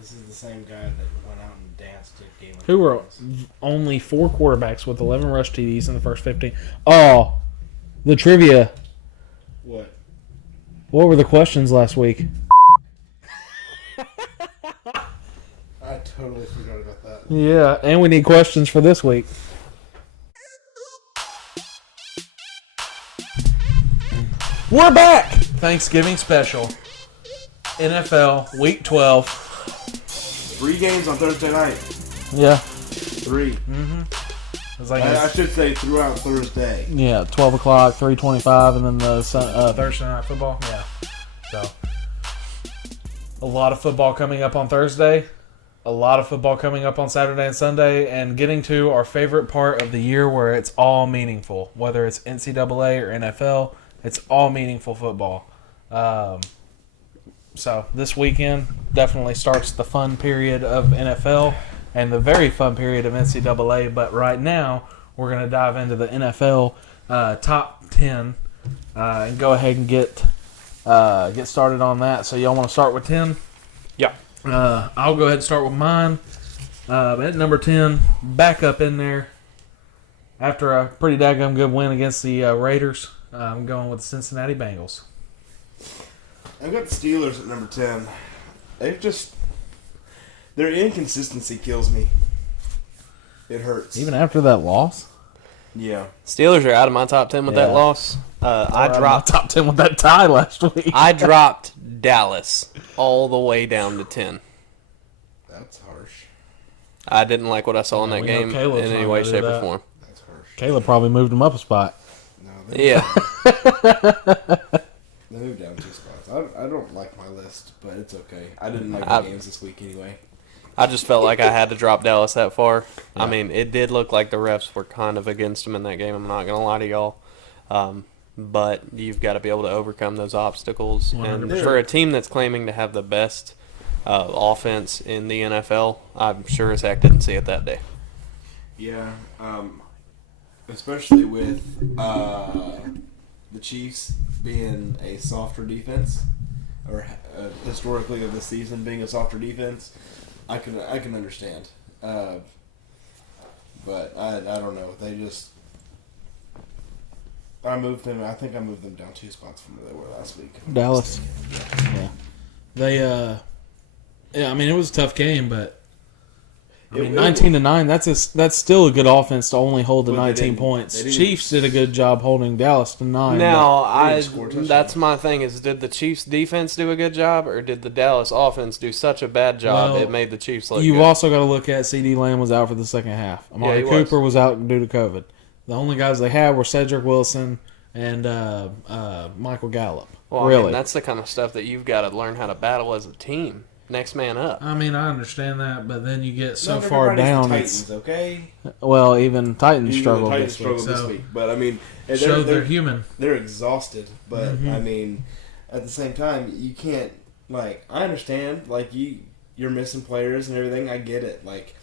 This is the same guy that went out and danced at Game of Who were Thrones. only 4 quarterbacks with 11 rush TDs in the first 15. Oh, the trivia. What? What were the questions last week? I totally forgot about that. Yeah, and we need questions for this week. We're back! Thanksgiving special. NFL Week 12. 3 games on Thursday night. Yeah. 3. It's like I should say throughout Thursday. yeah, 12 o'clock, 3:25, and then the Thursday night football. Yeah. So, a lot of football coming up on Thursday. A lot of football coming up on Saturday and Sunday, and getting to our favorite part of the year where it's all meaningful. Whether it's NCAA or NFL, it's all meaningful football. So this weekend definitely starts the fun period of NFL and the very fun period of NCAA. But right now, we're going to dive into the NFL top 10 and go ahead and get started on that. So y'all want to start with 10? Yeah. I'll go ahead and start with mine. At number 10, back up in there. After a pretty daggum good win against the Raiders, I'm going with the Cincinnati Bengals. I've got the Steelers at number 10. Their inconsistency kills me. It hurts. Even after that loss? Yeah. Steelers are out of my top 10 with that loss. I dropped top 10 with that tie last week. I dropped Dallas all the way down to 10. That's harsh. I didn't like what I saw in that we know game Caleb's in not any way, gonna do shape, or that. form. That's harsh. Caleb probably moved him up a spot. No, Yeah. They moved down 2 spots. I don't like my list, but it's okay. I didn't like the games this week anyway. I just felt like I had to drop Dallas that far. I mean, it did look like the refs were kind of against them in that game. I'm not going to lie to y'all. But you've got to be able to overcome those obstacles. 100%. And for a team that's claiming to have the best offense in the NFL, I'm sure as heck didn't see it that day. Yeah, especially with the Chiefs being a softer defense, or historically of the season being a softer defense, I can understand. But I don't know. They just I think I moved them down 2 spots from where they were last week. Dallas. Yeah. They, yeah, I mean, it was a tough game, but I mean, 19-9. That's still a good offense to only hold to 19 points. Chiefs did a good job holding Dallas to 9. Now, that's my thing is, did the Chiefs defense do a good job, or did the Dallas offense do such a bad job it made the Chiefs look You've good? also got to look at CD Lamb was out for the second half. Amari Cooper was out due to COVID. The only guys they had were Cedric Wilson and Michael Gallup. Well, really, I mean, that's the kind of stuff that you've got to learn how to battle as a team. Next man up. I mean, I understand that, but then you get so Not far down. Titans, okay? Well, even Titans Even struggled the Titans this week. struggled this week. But I mean, They're human. They're exhausted, but I mean, at the same time, you can't I understand you're missing players and everything. I get it. Like,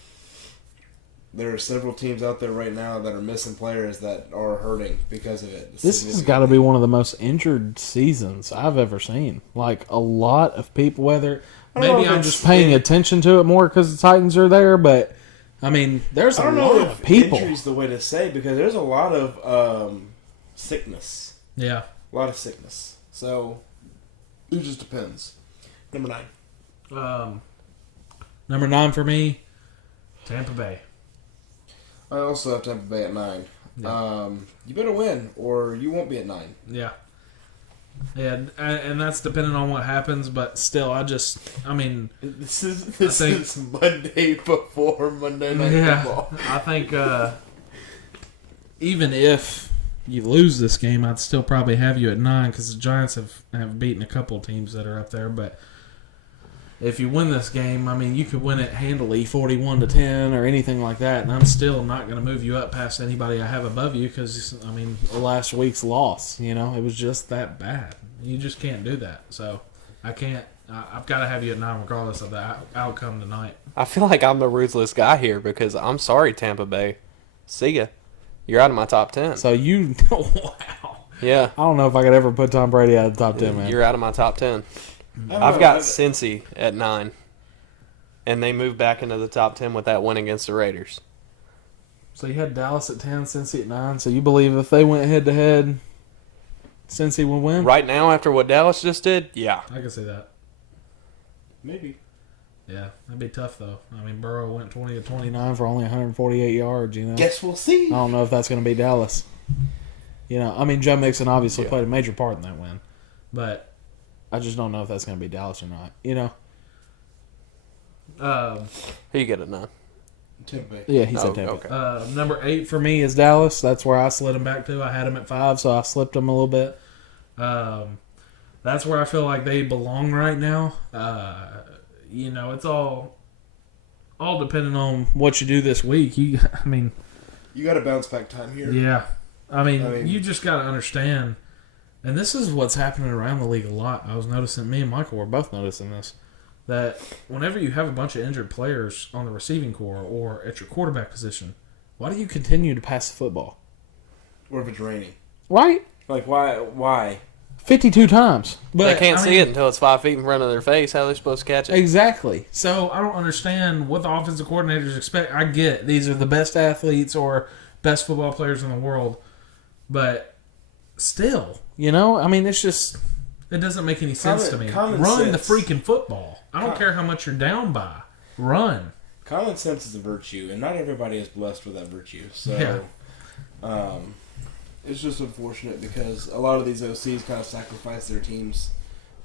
there are several teams out there right now that are missing players that are hurting because of it. This has got to be one of the most injured seasons I've ever seen. Like, a lot of people, whether maybe I'm just paying attention to it more because the Titans are there, but I mean, there's a lot of people. Injury's the way to say, because there's a lot of sickness. Yeah. A lot of sickness. So, it just depends. Number 9. Number 9 for me, Tampa Bay. I also have Tampa Bay at 9. Yeah. You better win, or you won't be at 9. Yeah. Yeah, and that's depending on what happens, but still, I mean... This is Monday before Monday Night Football. I think even if you lose this game, I'd still probably have you at 9, because the Giants have beaten a couple teams that are up there, but if you win this game, I mean, you could win it handily, 41-10 or anything like that, and I'm still not going to move you up past anybody I have above you because, I mean, last week's loss, it was just that bad. You just can't do that. So I can't. I've got to have you at 9 regardless of the outcome tonight. I feel like I'm the ruthless guy here because I'm sorry, Tampa Bay. See ya. You're out of my top 10. So wow. Yeah. I don't know if I could ever put Tom Brady out of the top 10, man. You're out of my top 10. I've got Cincy at 9. and they moved back into the top 10 with that win against the Raiders. So you had Dallas at 10, Cincy at 9. So you believe if they went head-to-head, Cincy will win? Right now, after what Dallas just did, yeah. I can see that. Maybe. Yeah, that'd be tough, though. I mean, Burrow went 20 to 29 for only 148 yards, you know. Guess we'll see. I don't know if that's going to be Dallas. You know, I mean, Joe Mixon obviously played a major part in that win. But I just don't know if that's going to be Dallas or not, you know. Who you get at 9? Tampa Bay. Yeah, he said Tampa. Okay. Number 8 for me is Dallas. That's where I slid him back to. I had him at 5, so I slipped him a little bit. That's where I feel like they belong right now. You know, it's all depending on what you do this week. You got to bounce back time here. Yeah. I mean, you just got to understand, and this is what's happening around the league a lot. I was noticing, me and Michael were both noticing this, that whenever you have a bunch of injured players on the receiving corps or at your quarterback position, why do you continue to pass the football? Or if it's raining. Right? Like, why? 52 times. But they can't see it until it's 5 feet in front of their face. How are they supposed to catch it? Exactly. So I don't understand what the offensive coordinators expect. I get these are the best athletes or best football players in the world, but still, you know, I mean, it's just, it doesn't make any sense to me. Run the freaking football. I don't care how much you're down by. Run. Common sense is a virtue, and not everybody is blessed with that virtue. So, it's just unfortunate because a lot of these OCs kind of sacrificed their teams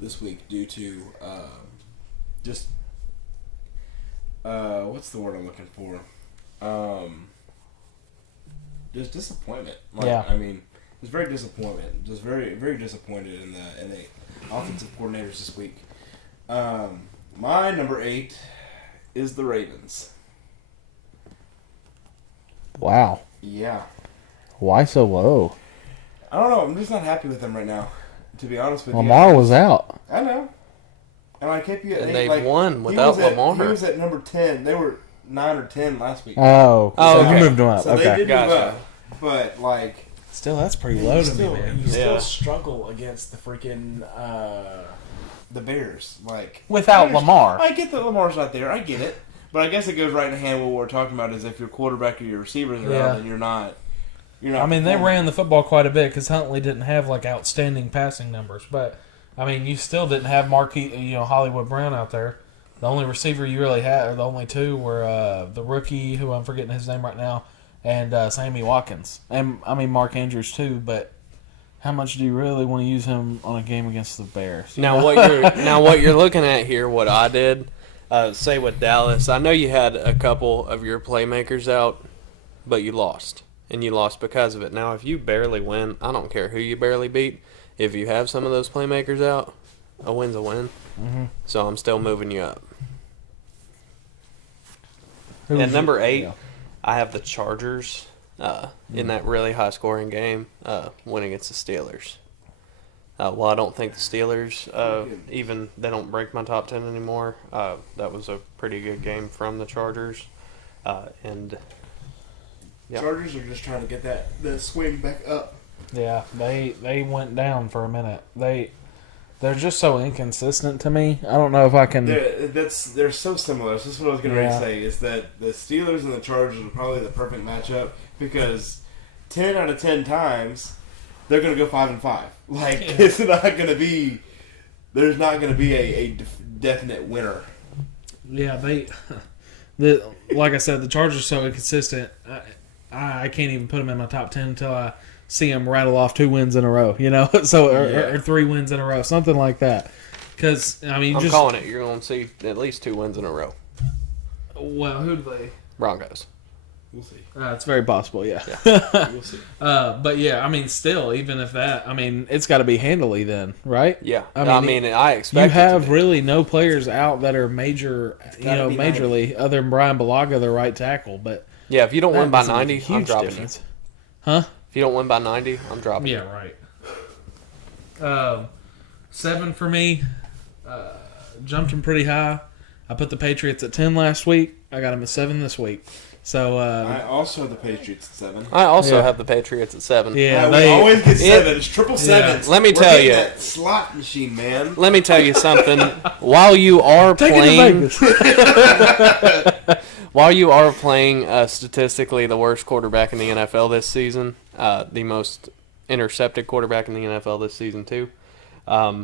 this week due to what's the word I'm looking for? Just disappointment. I mean, it's very disappointment. Just very, very disappointed in the offensive coordinators this week. My number 8 is the Ravens. Wow. Yeah. Why so low? I don't know. I'm just not happy with them right now, to be honest with you. Lamar was out. I know. And I kept you at 8. And they won without Lamar. He was at number 10. They were 9 or 10 last week. Oh, so okay. you moved him up. So they did move up. But, still, that's pretty low to me, man. You still struggle against the freaking the Bears. Without Lamar. I get that Lamar's not there. I get it. But I guess it goes right in hand with what we're talking about is if your quarterback or your receivers are out, then you're not. I mean, they ran the football quite a bit because Huntley didn't have outstanding passing numbers. But I mean, you still didn't have Hollywood Brown out there. The only receiver you really had, or the only two, were the rookie who I'm forgetting his name right now, and Sammy Watkins, and I mean Mark Andrews too. But how much do you really want to use him on a game against the Bears? What you're looking at here, what I did, say with Dallas, I know you had a couple of your playmakers out, but you lost. And you lost because of it. Now, if you barely win, I don't care who you barely beat. If you have some of those playmakers out, a win's a win. Mm-hmm. So I'm still moving you up. At number 8, I have the Chargers in that really high-scoring game win against the Steelers. Well, I don't think the Steelers, even they don't break my top 10 anymore. That was a pretty good game from the Chargers. Chargers are just trying to get that swing back up. Yeah, they went down for a minute. They're just so inconsistent to me. I don't know if I can. They're so similar. This is what I was going to say. Is that the Steelers and the Chargers are probably the perfect matchup because 10 out of 10 times they're going to go 5-5. It's not going to be. There's not going to be a definite winner. Yeah, like I said, the Chargers are so inconsistent. I can't even put them in my top 10 until I see them rattle off 2 wins in a row, or 3 wins in a row, something like that. Because I'm calling it. You're going to see at least 2 wins in a row. Well, who do they? Broncos. We'll see. It's very possible, yeah. We'll see. But yeah, still, even if that, it's got to be handily then, right? Yeah. I expect you have really no players out that are major, majorly, other than Brian Balaga, the right tackle, but. Yeah, if you don't win by 90, I'm dropping difference. you. Huh? If you don't win by 90, I'm dropping you. Yeah, right. 7 for me. Jumped him pretty high. I put the Patriots at 10 last week. I got them at 7 this week. So I also have the Patriots at 7. I also Yeah. have the Patriots at 7. yeah, we always get 7. It's triple sevens. Let me We're tell hitting you. that slot machine, man. Let me tell you something. While you are take playing, it to Vegas. while you are playing statistically the worst quarterback in the NFL this season, the most intercepted quarterback in the NFL this season too, a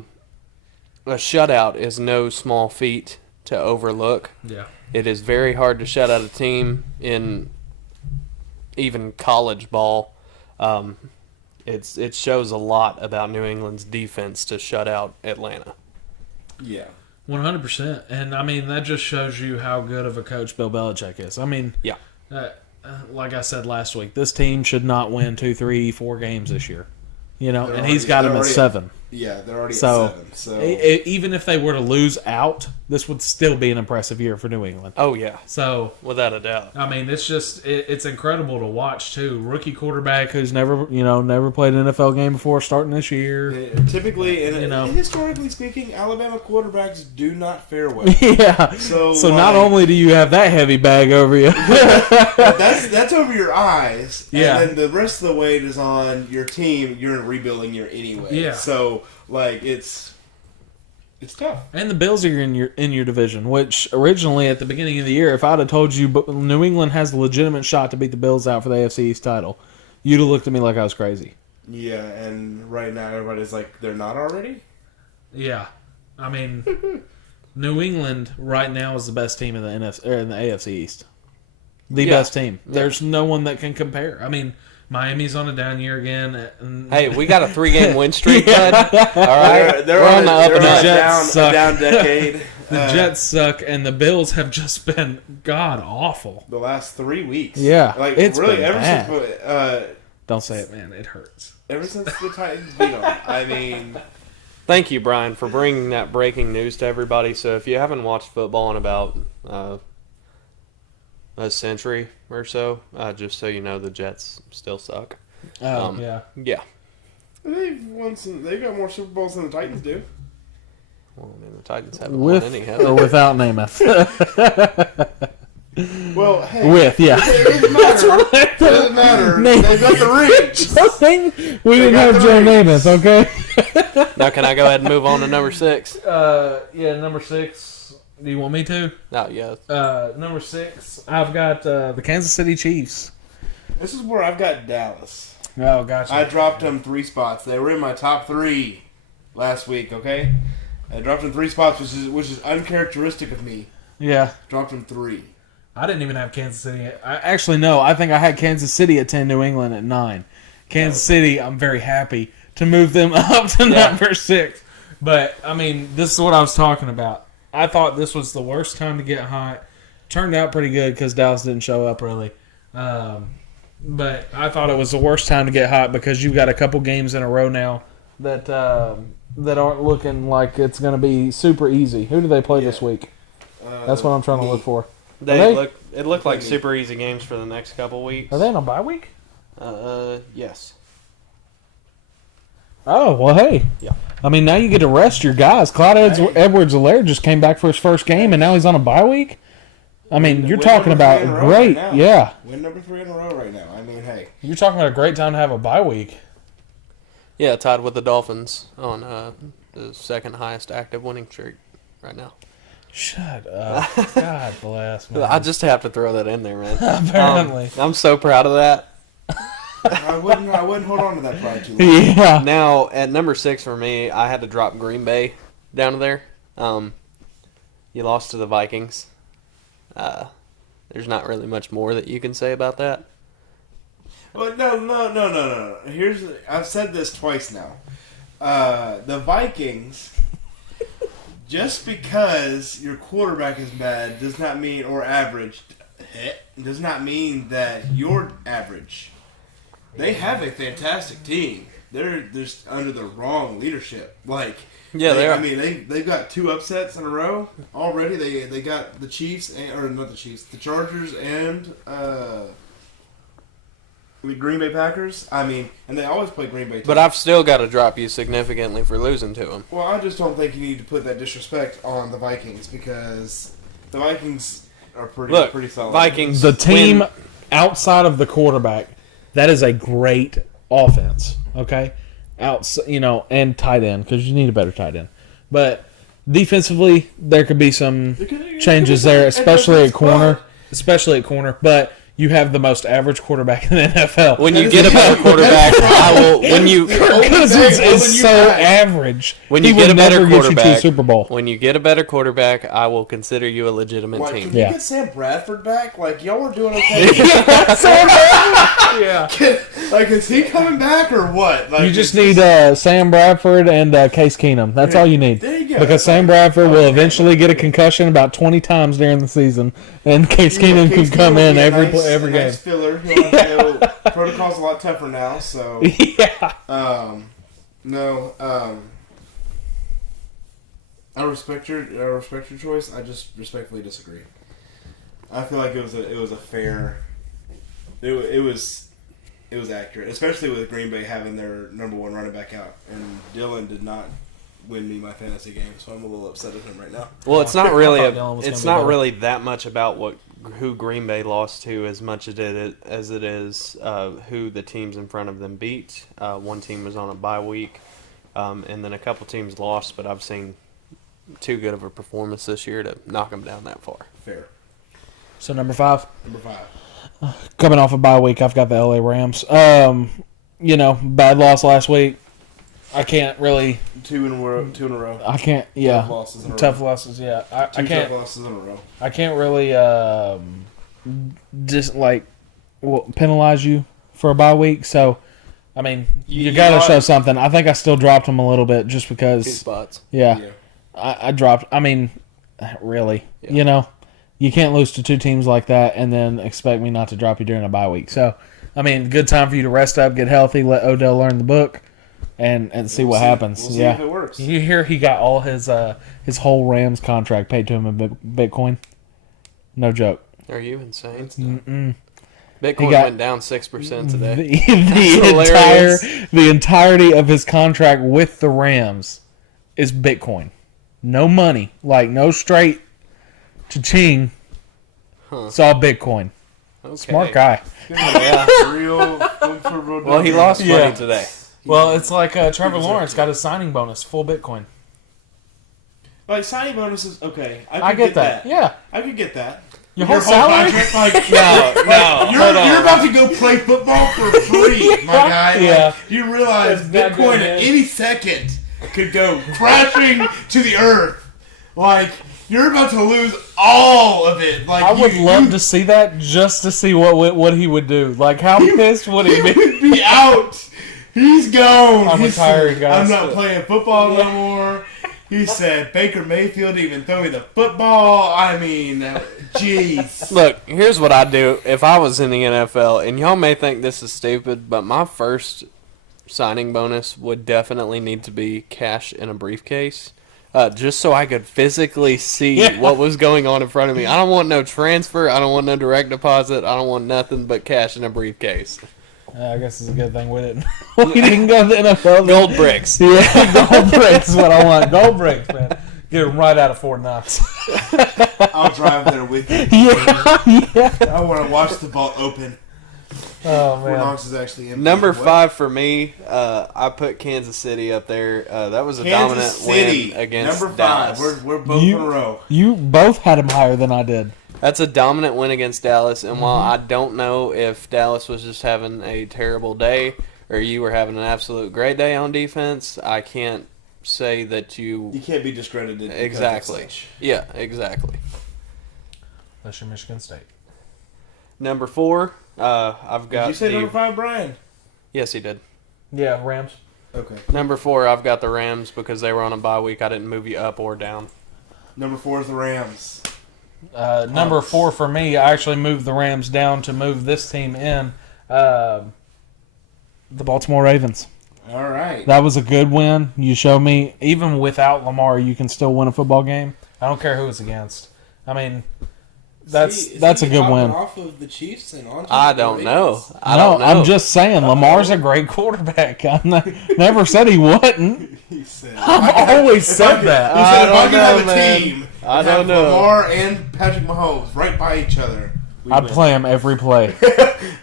shutout is no small feat to overlook. Yeah. It is very hard to shut out a team in even college ball. It shows a lot about New England's defense to shut out Atlanta. Yeah. 100%. And, I mean, that just shows you how good of a coach Bill Belichick is. I mean, Yeah. Like I said last week, this team should not win 2, 3, 4 games this year. You know, They're and he's already- got they're them at already- 7. Yeah, they're already So, at 7. So Even if they were to lose out, this would still be an impressive year for New England. Oh, yeah. So, Without a doubt. I mean, it's just it's incredible to watch too. Rookie quarterback who's never played an NFL game before, starting this year. typically, and You know. historically speaking, Alabama quarterbacks do not fare well. Yeah. So not only do you have that heavy bag over you, that's over your eyes, Yeah. and then the rest of the weight is on your team. You're in a rebuilding year anyway. Yeah. So like it's tough. and the Bills are in your division. Which originally at the beginning of the year, if I'd have told you New England has a legitimate shot to beat the Bills out for the AFC East title, you'd have looked at me like I was crazy. Yeah, and right now everybody's like, they're not already. Yeah, I mean, New England right now is the best team in the AFC East. The Yeah. best team. There's no one that can compare. I mean, Miami's on a down year again. Hey, we got a 3-game win streak, bud. All right, They're we're on the up and they're up. on Jets suck. a down decade. The Jets suck, and the Bills have just been god awful. The last 3 weeks. Yeah, like it's really been ever bad. since Don't say it, man. It hurts. ever since the Titans beat them. I mean, Thank you, Brian, for bringing that breaking news to everybody. So if you haven't watched football in about a century or so, just so you know, the Jets still suck. Oh, yeah. Yeah. they've won some. They've got more Super Bowls than the Titans do. Well, I mean, the Titans haven't With won any, have or they? without Namath. Well, hey, With, yeah. it doesn't matter. It doesn't matter. They've got the rings. We didn't got have the Joe rings. Namath, okay? Now, can I go ahead and move on to number 6? Yeah, number 6. Do you want me to? Oh, yeah. Number 6, I've got the Kansas City Chiefs. This is where I've got Dallas. Oh, gotcha. I dropped them 3 spots. They were in my top 3 last week. Okay, I dropped them 3 spots, which is uncharacteristic of me. Yeah. Dropped them 3. I didn't even have Kansas City. No. I think I had Kansas City at 10, New England at 9. Kansas City, I'm very happy to move them up to number 6. But, I mean, this is what I was talking about. I thought this was the worst time to get hot. Turned out pretty good because Dallas didn't show up really. But I thought it was the worst time to get hot because you've got a couple games in a row now that aren't looking like it's going to be super easy. Who do they play this week? That's what I'm trying to look for. It looked like super easy games for the next couple weeks. Are they on a bye week? Yes. Oh, well, hey. Yeah. I mean, now you get to rest your guys. Clyde Edwards-Helaire just came back for his first game, and now he's on a bye week? I mean, you're Win talking number about 3 in a row great. right now. Yeah. Win number 3 in a row right now. I mean, hey. You're talking about a great time to have a bye week. Yeah, tied with the Dolphins on the second highest active winning streak right now. Shut up. God bless, man. I just have to throw that in there, man. Apparently. I'm so proud of that. I wouldn't hold on to that pride too long. Yeah. Now, at number 6 for me, I had to drop Green Bay down to there. You lost to the Vikings. There's not really much more that you can say about that. Well, no. I've said this twice now. The Vikings, just because your quarterback is bad does not mean, or average, does not mean that you're average. They have a fantastic team. They're just under the wrong leadership. Yeah, they are. I mean, they've got 2 upsets in a row already. They got the Chiefs, or not the Chiefs, the Chargers and the Green Bay Packers. I mean, and they always play Green Bay. But I've still got to drop you significantly for losing to them. Well, I just don't think you need to put that disrespect on the Vikings because the Vikings are pretty Look, pretty solid. Vikings. The team win- outside of the quarterback, that is a great offense. Okay, and tight end because you need a better tight end. But defensively, there could be some changes there, especially at corner. But you have the most average quarterback in the NFL. When you get a better quarterback, I will. Because it's so average. When He you get would a better never get you to a quarterback, Super Bowl. when you get a better quarterback, I will consider you a legitimate Like, team. can you Yeah. get Sam Bradford back? Like, y'all are doing okay. Yeah. Like, is he coming back or what? Like, You just need Sam Bradford and Case Keenum. That's all you need. There you go. Because Sam Bradford will eventually get a concussion about 20 times during the season, and Case Keenum can come in every game. Nice filler. He'll have to go- protocol's a lot tougher now, so. Yeah. No. I respect your choice. I just respectfully disagree. I feel like it was a fair. It was accurate, especially with Green Bay having their number one running back out, and Dylan did not win me my fantasy game, so I'm a little upset at him right now. Well, it's not really. I thought Dylan was It's gonna be not better. really that much about who Green Bay lost to as much as it is who the teams in front of them beat. One team was on a bye week, and then a couple teams lost. But I've seen too good of a performance this year to knock them down that far. Fair. So number 5. Number 5. Coming off a bye week, I've got the LA Rams. Bad loss last week. I can't really. 2 in a row. I can't. Yeah. Tough losses in a row. Tough losses. Yeah. I Two can't. tough losses in a row. I can't really just penalize you for a bye week. So, I mean, you got to show something. I think I still dropped him a little bit just 2 because. spots. Yeah. I dropped. I mean, really, you can't lose to 2 teams like that and then expect me not to drop you during a bye week. So, I mean, good time for you to rest up, get healthy, let Odell learn the book, and see what happens. We'll see if it works. You hear he got all his whole Rams contract paid to him in Bitcoin? No joke. Are you insane? Mm-mm. Bitcoin got- went down 6% today. The entirety of his contract with the Rams is Bitcoin. No money, like no straight cha-ching. Huh. It's all Bitcoin. Okay. Smart guy. Yeah. Well, he lost money Yeah. today. Well, it's like Trevor Lawrence got his signing bonus, full Bitcoin. Like, signing bonuses, okay. I get that. Yeah. I could get that. Your whole salary? contract, like, No, you're hold on. about to go play football for free, my guy. Like, Yeah. you realize That's not Bitcoin good, at man. any second could go crashing to the earth. Like, you're about to lose all of it. Like, I would love to see that just to see what he would do. Like, how pissed would he be? be out. He's gone. I'm He retired, said, guys. I'm not playing football no more. He said Baker Mayfield didn't even throw me the football. I mean, jeez. Look, here's what I'd do if I was in the NFL, and y'all may think this is stupid, but my first signing bonus would definitely need to be cash in a briefcase. Just so I could physically see what was going on in front of me. I don't want no transfer. I don't want no direct deposit. I don't want nothing but cash in a briefcase. I guess it's a good thing we didn't. We didn't go to the NFL. Gold bricks. Yeah, gold bricks is what I want. Gold bricks, man. Get them right out of Fort Knox. I'll drive there with you. Yeah. I want to watch the ball open. Oh Fort man. Knox is actually empty. Number What? 5 for me, I put Kansas City up there. That was a dominant Kansas City. win against Number 5. Dallas. We're both in a row. You both had him higher than I did. That's a dominant win against Dallas, and while I don't know if Dallas was just having a terrible day or you were having an absolute great day on defense, I can't say that You you... can't be discredited. because of Exactly. such. Yeah, exactly. That's your Michigan State. Number 4, I've got Did you say the... number 5, Brian? Yes, he did. Yeah, Rams. Okay. Number 4, I've got the Rams because they were on a bye week. I didn't move you up or down. Number 4 is the Rams. Number 4 for me, I actually moved the Rams down to move this team in. The Baltimore Ravens. All right. That was a good win. You show me, even without Lamar, you can still win a football game. I don't care who it's against. I mean, that's a good win. Off of the Chiefs and on I don't know. I don't know. I'm just saying, Lamar's a great quarterback. Never said he wasn't. He said, I've always said that. He said, if I don't could have know, a man. team I and don't have know. Lamar and Patrick Mahomes right by each other. We I'd win. play him every play.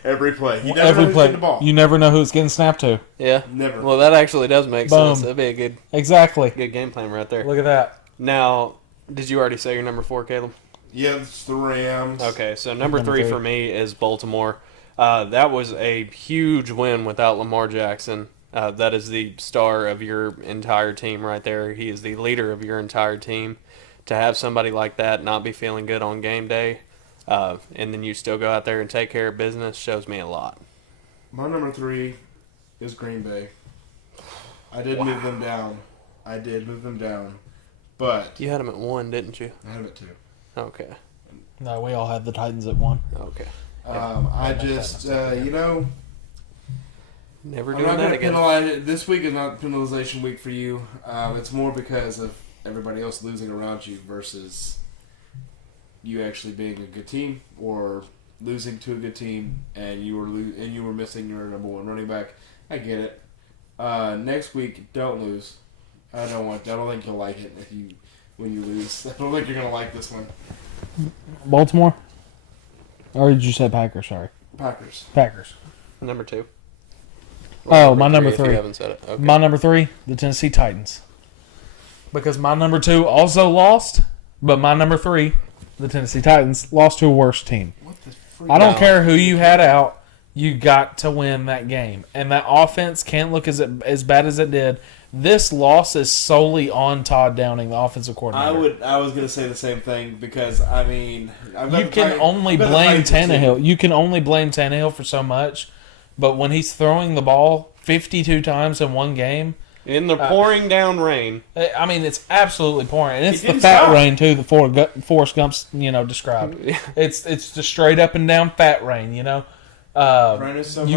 Every play. You never Every know who's play. getting the ball. You never know who it's getting snapped to. Yeah. Never. Well, that actually does make Boom. sense. That'd be a good Exactly. game plan right there. Look at that. Now, did you already say your number 4, Caleb? Yeah, it's the Rams. Okay, so number Number 3 three. for me is Baltimore. That was a huge win without Lamar Jackson. That is the star of your entire team right there. He is the leader of your entire team. To have somebody like that not be feeling good on game day, and then you still go out there and take care of business, shows me a lot. My number 3 is Green Bay. I did move them down. But You had them at 1, didn't you? I have it 2. Okay. No, we all had the Titans at 1. Okay. I just, Never I'm doing not that going to again. penalize it. This week is not penalization week for you. It's more because of everybody else losing around you versus you actually being a good team or losing to a good team and you were missing your number 1 running back. I get it. Next week, don't lose. I don't think you'll like it when you lose. I don't think you're gonna like this one. Baltimore? Or did you say Packers? Sorry. Packers. Packers. Number 2. Oh, my number if you 3. haven't said it. Okay. My number 3, the Tennessee Titans. Because my number 2 also lost, but my number 3, the Tennessee Titans, lost to a worse team. What the freak? I don't No. care who you had out. You got to win that game. And that offense can't look as bad as it did. This loss is solely on Todd Downing, the offensive coordinator. I was gonna say the same thing because I mean You can only blame Tannehill. You can only blame Tannehill for so much. But when he's throwing the ball 52 times in one game, In the pouring down rain. I mean, it's absolutely pouring, and it's He the didn't fat stop. rain too. The Forrest Gump's described. It's just straight up and down fat rain. You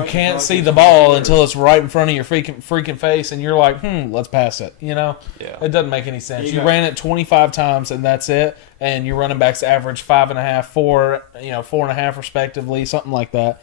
can't see the ball until it's right in front of your freaking face, and you're like, let's pass it. Yeah. It doesn't make any sense. You You got- ran it 25 times, and that's it. And your running backs average 5.5, 4, 4.5 respectively, something like that.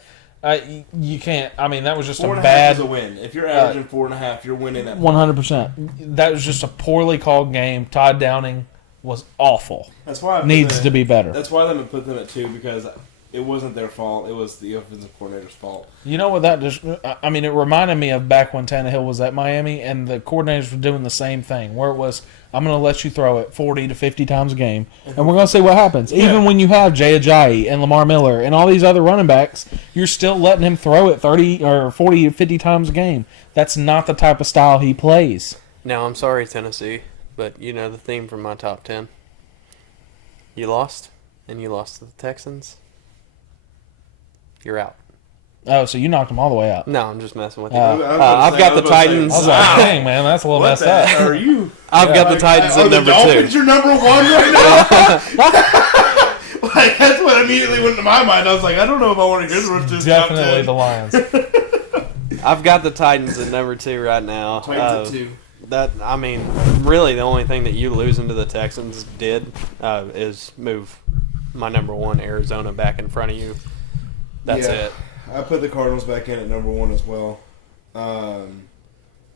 You can't. I mean, that was just 4.5 a bad. is a win. If you're averaging 4.5, you're winning that. 100%. That was just a poorly called game. Todd Downing was awful. That's why Needs to be better. That's why I'm gonna put them at 2 because it wasn't their fault. It was the offensive coordinator's fault. You know what that just... I mean, it reminded me of back when Tannehill was at Miami, and the coordinators were doing the same thing, where it was, I'm going to let you throw it 40 to 50 times a game, and we're going to see what happens. Yeah. Even when you have Jay Ajayi and Lamar Miller and all these other running backs, you're still letting him throw it 30 or 40 or 50 times a game. That's not the type of style he plays. Now, I'm sorry, Tennessee, but you know the theme from my top 10. You lost, and you lost to the Texans. You're out. Oh, so you knocked him all the way out. No, I'm just messing with you. I was about to I've say- got I the was about to say, Titans. I was like, dang, man, that's a little What messed the up. heck are you? I've got the Titans Are at the number Dolphins 2. your number 1 right now? Like that's what immediately went into my mind. I was like, I don't know if I want to hear the rest of this. top Definitely 10. the Lions. I've got the Titans at number 2 right now. Titans at 2. That I mean, really, the only thing that you losing to the Texans did is move my number 1 Arizona back in front of you. That's Yeah. it. I put the Cardinals back in at number 1 as well.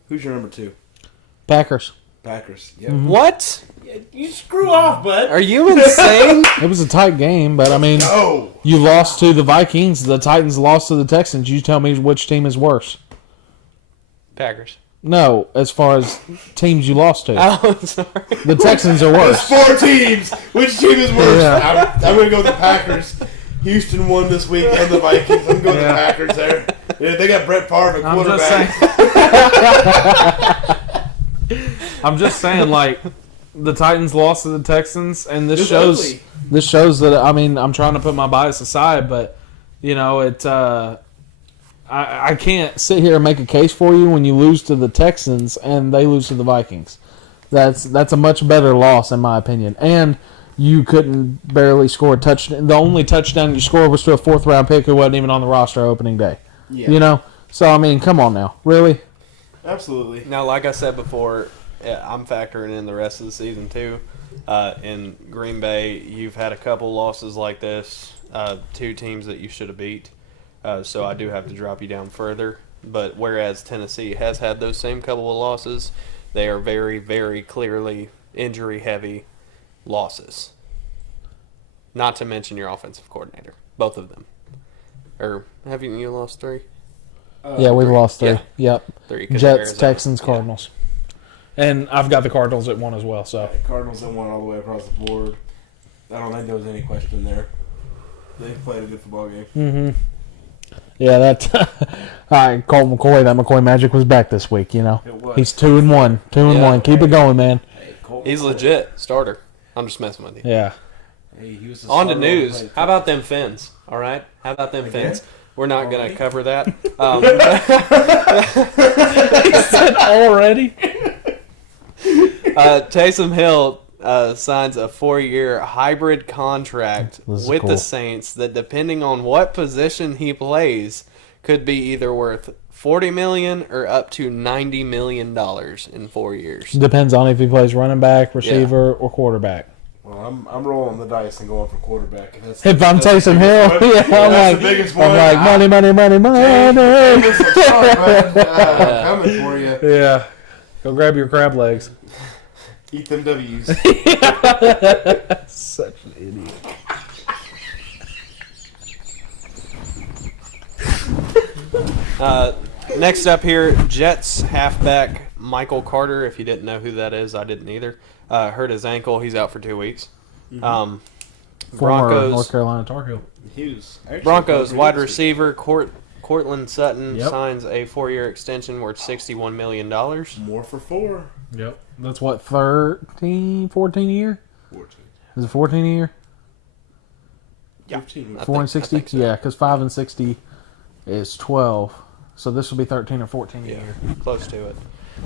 Who's your number 2? Packers. Packers. Yep. What? You screw off, bud. Are you insane? It was a tight game, but I mean, Oh, you lost to the Vikings. The Titans lost to the Texans. You tell me which team is worse. Packers. No, as far as teams you lost to. Oh, sorry. The Texans are there's worse. 4 teams. Which team is worse? Yeah. I'm going to go with the Packers. Houston won this week and the Vikings. I'm going with the Packers there. Yeah, they got Brett Favre at I'm just quarterback. I'm just saying, like, the Titans lost to the Texans, and this It's shows ugly. this shows that, I mean, I'm trying to put my bias aside, but I can't sit here and make a case for you when you lose to the Texans and they lose to the Vikings. That's a much better loss in my opinion. And you couldn't barely score a touchdown. The only touchdown you scored was to a 4th round pick who wasn't even on the roster opening day. Yeah. So I mean, come on now, really? Absolutely. Now, like I said before, I'm factoring in the rest of the season too. In Green Bay, you've had a couple losses like this, 2 teams that you should have beat. So I do have to drop you down further. But whereas Tennessee has had those same couple of losses, they are very, very clearly injury heavy, losses. Not to mention your offensive coordinator. Both of them. Or have you lost 3? Yeah, we've lost 3. Yeah. Yep. 3. 'Cause of Jets, Arizona. Texans, Cardinals. And I've got the Cardinals at 1 as well. So Cardinals that won all the way across the board. I don't think there was any question there. They played a good football game. Mm-hmm. Yeah, that's all right. Colt McCoy, that McCoy magic was back this week. You know, It was. he's 2-1, 2-1. Keep it going, man. Hey, Colt He's McCoy. legit. Starter. I'm just messing with you. Yeah. Hey, he was the On to starter news. play. How about them Fins? All right. How about them Again? Fins? We're not going Already? to cover that. He said already. Taysom Hill signs a 4-year hybrid contract This is with cool. the Saints that, depending on what position he plays, could be either worth $40 million or up to $90 million in 4 years. Depends on if he plays running back, receiver, or quarterback. Well, I'm rolling the dice and going for quarterback. If If I'm that's Taysom the Hill, biggest one. yeah, That's the biggest one. I'm like money, money, money, James, money. sorry, bud. I'm coming for you. Yeah. Go grab your crab legs. Eat them W's. Such an idiot. Next up here, Jets halfback Michael Carter. If you didn't know who that is, I didn't either. Hurt his ankle. He's out for 2 weeks. Former Broncos. North Carolina Tar Heel. Broncos wide receiver Cortland Sutton Yep. signs a 4-year extension worth $61 million. More for 4. Yep. That's what, 13, 14 a year? 14. Is it 14 a year? Yeah. 15. I 4 and think 60? so. Yeah, because 5 and 60 is 12. So this will be 13 or 14 a Yeah, year. close to it.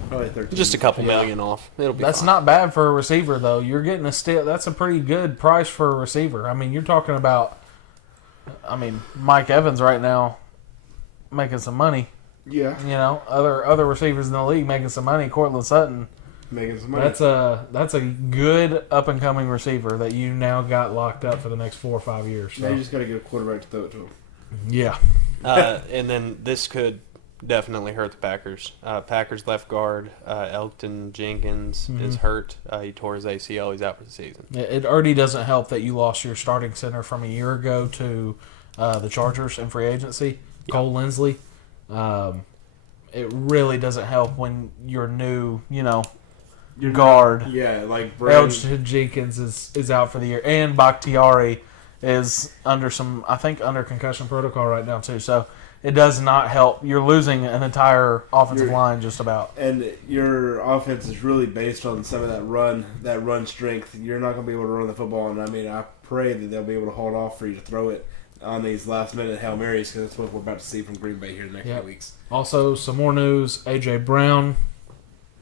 Probably 13. Just a couple Yeah. million off. It'll be That's fine. not bad for a receiver, though. You're getting a steal. That's a pretty good price for a receiver. I mean, you're talking about, Mike Evans right now making some money. Yeah. You know, other receivers in the league making some money. Cortland Sutton. Making some money. That's a good up and coming receiver that you now got locked up for the next 4 or 5 years. Now So. you just got to get a quarterback to throw it to him. Yeah. And then this could definitely hurt the Packers. Packers left guard Elton Jenkins is hurt. He tore his ACL. He's out for the season. It already doesn't help that you lost your starting center from a year ago to the Chargers in free agency, Cole Linsley. It really doesn't help when your new, your guard, Yeah, like Brandon. Elton Jenkins is out for the year, and Bakhtiari is under concussion protocol right now too. So it does not help. You're losing an entire offensive line just about. And your offense is really based on some of that run strength. You're not going to be able to run the football, and I pray that they'll be able to hold off for you to throw it on these last-minute Hail Marys, because that's what we're about to see from Green Bay here in the next few weeks. Also, some more news. A.J. Brown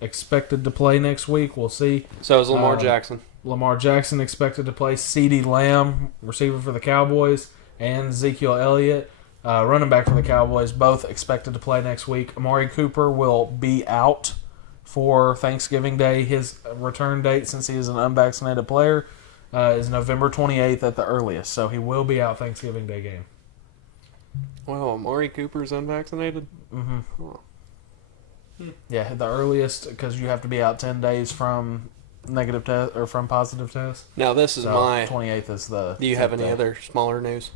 expected to play next week. We'll see. So is Lamar Jackson. Lamar Jackson expected to play. CeeDee Lamb, receiver for the Cowboys, and Ezekiel Elliott, running back for the Cowboys, both expected to play next week. Amari Cooper will be out for Thanksgiving Day. His return date, since he is an unvaccinated player, is November 28th at the earliest. So he will be out Thanksgiving Day game. Well, Amari Cooper's unvaccinated? Mm-hmm. Oh. Yeah, the earliest, because you have to be out 10 days from negative test or from positive test. Now, this is So my... 28th is the. Do you have any day. other smaller news?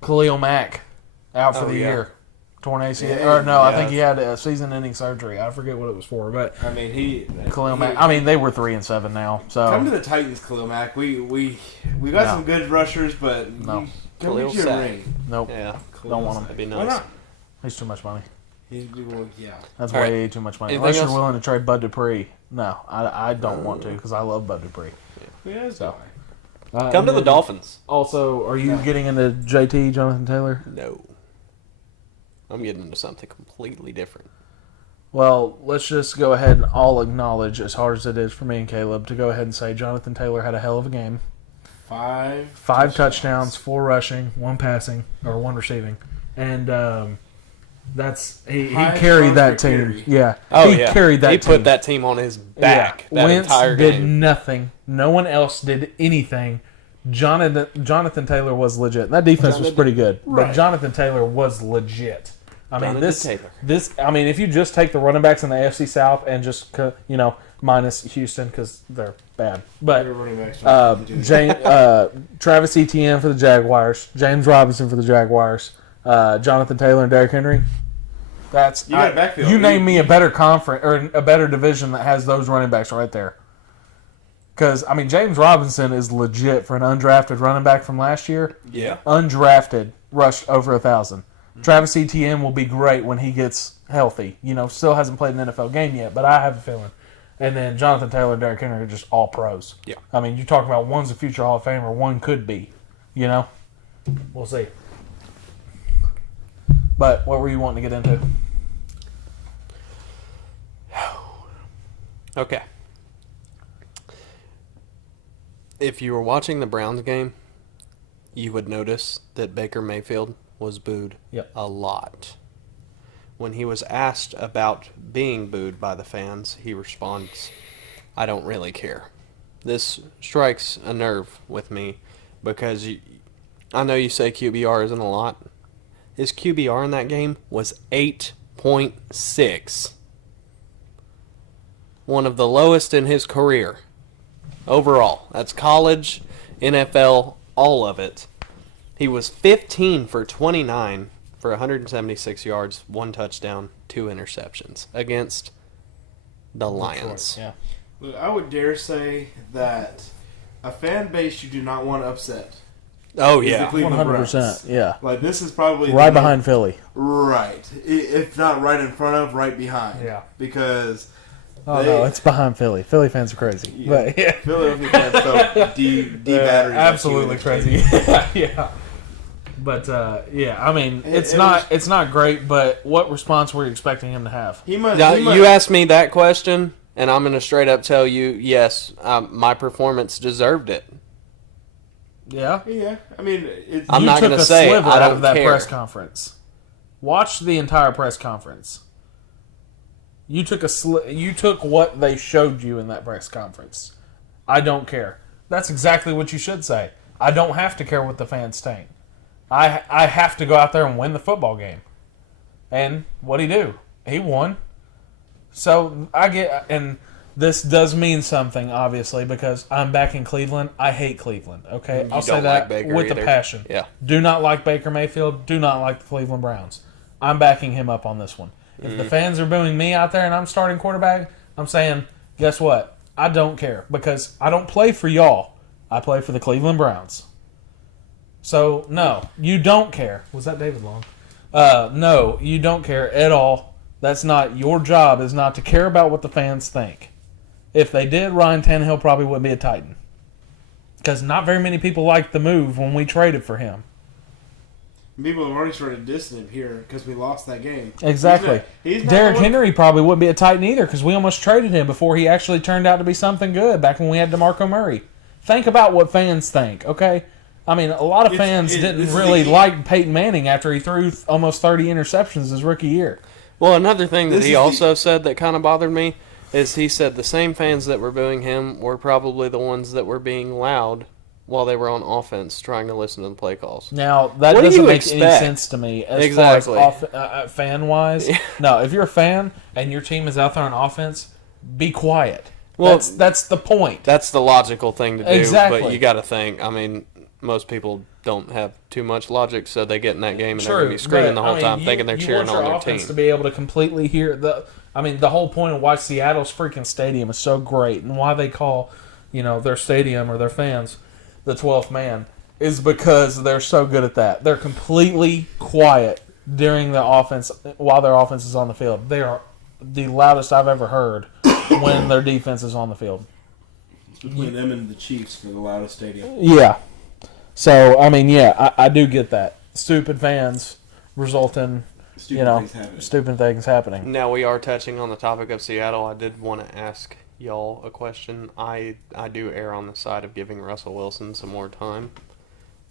Khalil Mack out for Oh, the yeah. year. Torn ACL. Yeah, Or no, I yeah. think he had a season-ending surgery. I forget what it was for, but Khalil Mack. They were 3-7 now. So Come to the Titans, Khalil Mack. We got No. some good rushers, but No. come Khalil get your Sack. ring. nope, Yeah. don't want him. That'd be Why nice. not? He's too much money. Yeah. That's All right. way too much money. Anything Unless you're else? willing to trade Bud Dupree. No, I don't want to because I love Bud Dupree. Yeah, it's So. fine. Come and to the then Dolphins. Also, are you getting into JT, Jonathan Taylor? No. I'm getting into something completely different. Well, let's just go ahead and all acknowledge, as hard as it is for me and Caleb, to go ahead and say Jonathan Taylor had a hell of a game. 5 touchdowns, 4 rushing, 1 passing, or 1 receiving. And that's he High carried that prospect team. carry. Yeah. Oh, he yeah. carried that He team. put that team on his back that Wentz entire did game. nothing. No one else did anything. Jonathan Taylor was legit. That defense was pretty good, but Right. Jonathan Taylor was legit. I mean, Jonathan Taylor. if you just take the running backs in the AFC South and just minus Houston because they're bad. But Their running backs don't do that. Travis Etienne for the Jaguars, James Robinson for the Jaguars, Jonathan Taylor and Derrick Henry. That's You got a backfield. You name me a better conference or a better division that has those running backs right there. Because I mean, James Robinson is legit for an undrafted running back from last year. Yeah. Undrafted, rushed over 1,000. Travis Etienne will be great when he gets healthy. You know, still hasn't played an NFL game yet, but I have a feeling. And then Jonathan Taylor and Derrick Henry are just all pros. Yeah. I mean, you talk about one's a future Hall of Famer, one could be. You know? We'll see. But what were you wanting to get into? Okay. If you were watching the Browns game, you would notice that Baker Mayfield was booed a lot. When he was asked about being booed by the fans, he responds, "I don't really care." This strikes a nerve with me because I know you say QBR isn't a lot. His QBR in that game was 8.6. One of the lowest in his career. Overall. That's college, NFL, all of it. He was 15 for 29 for 176 yards, 1 touchdown, 2 interceptions against the Lions. Yeah. Look, I would dare say that a fan base you do not want to upset. Oh, is the yeah. Cleveland 100%. Browns. Yeah. Like, this is probably Right behind Philly. Right. If not right in front of, right behind. Yeah. Because Oh, no, it's behind Philly. Philly fans are crazy. Yeah. But, yeah. Philadelphia fans felt battery. Absolutely crazy. Yeah. But yeah, I mean, it's not great. But what response were you expecting him to have? Now, you asked me that question, and I'm going to straight up tell you, yes, my performance deserved it. Yeah. Yeah, I mean, I'm not going to say sliver I out don't of that care. press conference. Watch the entire press conference. You took you took what they showed you in that press conference. I don't care. That's exactly what you should say. I don't have to care what the fans think. I have to go out there and win the football game. And what'd he do? He won. So I get, and this does mean something, obviously, because I'm back in Cleveland. I hate Cleveland, okay? I'll say don't that like Baker with either. a passion. Yeah. Do not like Baker Mayfield. Do not like the Cleveland Browns. I'm backing him up on this one. If the fans are booing me out there and I'm starting quarterback, I'm saying, guess what? I don't care because I don't play for y'all. I play for the Cleveland Browns. So, no, you don't care. Was that David Long? No, you don't care at all. That's not your job, is not to care about what the fans think. If they did, Ryan Tannehill probably wouldn't be a Titan. Because not very many people liked the move when we traded for him. People have already started dissing him here because we lost that game. Exactly. He's not Derrick the one- Henry probably wouldn't be a Titan either because we almost traded him before he actually turned out to be something good back when we had DeMarco Murray. Think about what fans think, okay? I mean, a lot of fans didn't really like Peyton Manning after he threw almost 30 interceptions his rookie year. Well, another thing that he also said that kind of bothered me is he said the same fans that were booing him were probably the ones that were being loud while they were on offense trying to listen to the play calls. Now, that What do doesn't you make any expect? sense to me as Exactly. far as fan-wise. No, if you're a fan and your team is out there on offense, be quiet. Well, that's the point. That's the logical thing to do, Exactly. but you got to think. I mean, most people don't have too much logic, so they get in that game and they're going to be screaming the whole time, thinking they're cheering on their team. To be able to completely hear the whole point of why Seattle's freaking stadium is so great and why they call, their stadium or their fans the 12th man is because they're so good at that. They're completely quiet during the offense while their offense is on the field. They are the loudest I've ever heard when their defense is on the field. Between them and the Chiefs for the loudest stadium. Yeah. So, I mean, yeah, I do get that. Stupid fans result in, stupid things happening. Now, we are touching on the topic of Seattle. I did want to ask y'all a question. I do err on the side of giving Russell Wilson some more time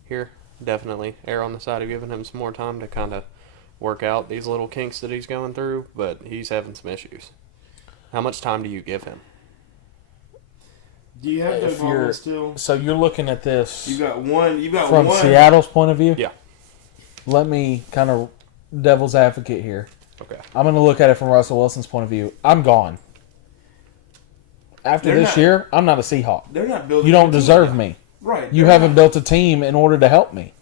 here. Definitely err on the side of giving him some more time to kind of work out these little kinks that he's going through, but he's having some issues. How much time do you give him? Do you have Doug Baldwin still? So you're looking at this. You got one. From Seattle's point of view? Yeah. Let me kind of devil's advocate here. Okay. I'm going to look at it from Russell Wilson's point of view. I'm gone. after They're this not- year, I'm not a Seahawk. They're not building. You don't a team deserve now. me. Right. You they're haven't not. built a team in order to help me.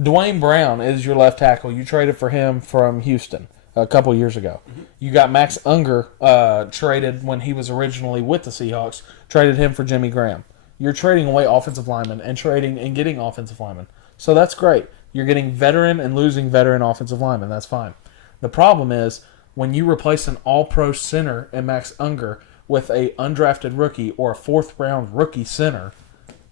Dwayne Brown is your left tackle. You traded for him from Houston a couple years ago. You got Max Unger traded when he was originally with the Seahawks. Traded him for Jimmy Graham. You're trading away offensive linemen and trading and getting offensive linemen. So that's great. You're getting veteran and losing veteran offensive linemen. That's fine. The problem is when you replace an all-pro center in Max Unger with a undrafted rookie or a fourth-round rookie center,